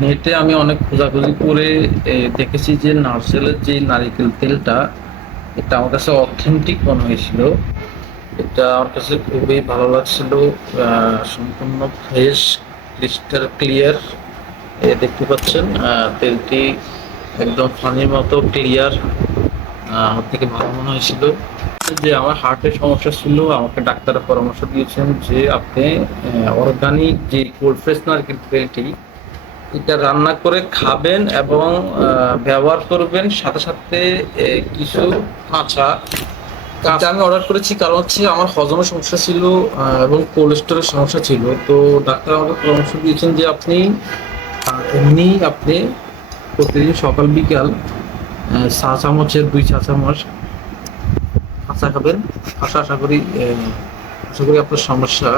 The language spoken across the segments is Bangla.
নেটে আমি অনেক খোঁজাখুঁজি করে দেখেছি যে নারকেলের যে নারিকেল তেলটা, এটা আমার কাছে অথেন্টিক মনে হয়েছিল। এটা আমার কাছে খুবই ভালো লাগছিল। সম্পূর্ণ ফ্রেশ, ক্রিস্টাল ক্লিয়ার। দেখতে পাচ্ছেন তেলটি একদম পানির মতো ক্লিয়ার। আমার থেকে ভালো মনে হয়েছিল। যে আমার হার্টের সমস্যা ছিল, আমাকে ডাক্তারের পরামর্শ দিয়েছেন যে আপনি অর্গানিক যে কোল্ড প্রেস নারকেল তেলটি, এটা রান্না করে খাবেন এবং ব্যবহার করবেন সাথে সাথে কিছু কাঁচা। এটা আমি অর্ডার করেছি কারণ হচ্ছে আমার হজমের সমস্যা ছিল এবং কোলেস্টেরলের সমস্যা ছিল। তো ডাক্তার আমাকে পরামর্শ দিয়েছেন যে আপনি এমনি আপনি প্রতিদিন সকাল বিকাল চা চামচের 2 চা চামচ কাঁচা খাবেন। আশা করি আপনার সমস্যা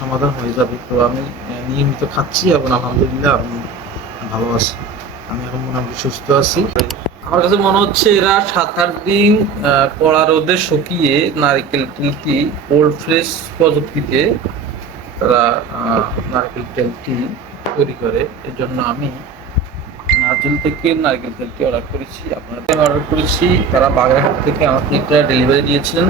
সমাধান হয়ে যাবে। তো আমি নিয়মিত খাচ্ছি এবং আলহামদুলিল্লাহ আমি ভালো আছি। আমি এখন মোটামুটি সুস্থ আছি। আমার কাছে মনে হচ্ছে এরা 7-8 দিন কড়া রোদে শুকিয়ে নারকেল তেলটি কোল্ড প্রেস পদ্ধতিতে তারা নারকেল তেলটি তৈরি করে। এর জন্য আমি নারকেল থেকে নারকেল তেলটি অর্ডার করেছি। আপনাদের অর্ডার করেছি, তারা বাগেরহাট থেকে আমাকে এটা ডেলিভারি দিয়েছেন।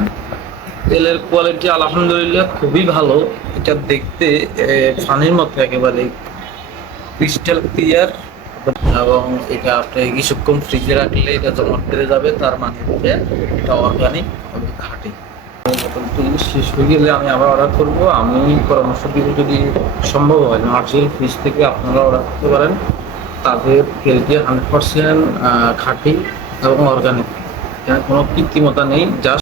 তেলের কোয়ালিটি আলহামদুলিল্লাহ খুবই ভালো। এটা দেখতে পানির মতো একেবারে ক্রিস্টাল ক্লিয়ার। এবং এটা আপনি কিছুক্ষণ ফ্রিজে রাখলে এটা জমাট বেঁধে যাবে, তার মানে হচ্ছে এটা অর্গানিক এবং খাঁটি। বোতলটি শেষ হয়ে গেলে আমি আবার অর্ডার করব। আমি পরামর্শ দিব যদি সম্ভব হয় নারকেল ফ্রিজ থেকে আপনারা অর্ডার করতে পারেন। তাদের তেলটি 100% খাঁটি এবং অর্গানিক। এখানে কোনো কৃত্রিমতা নেই, জাস্ট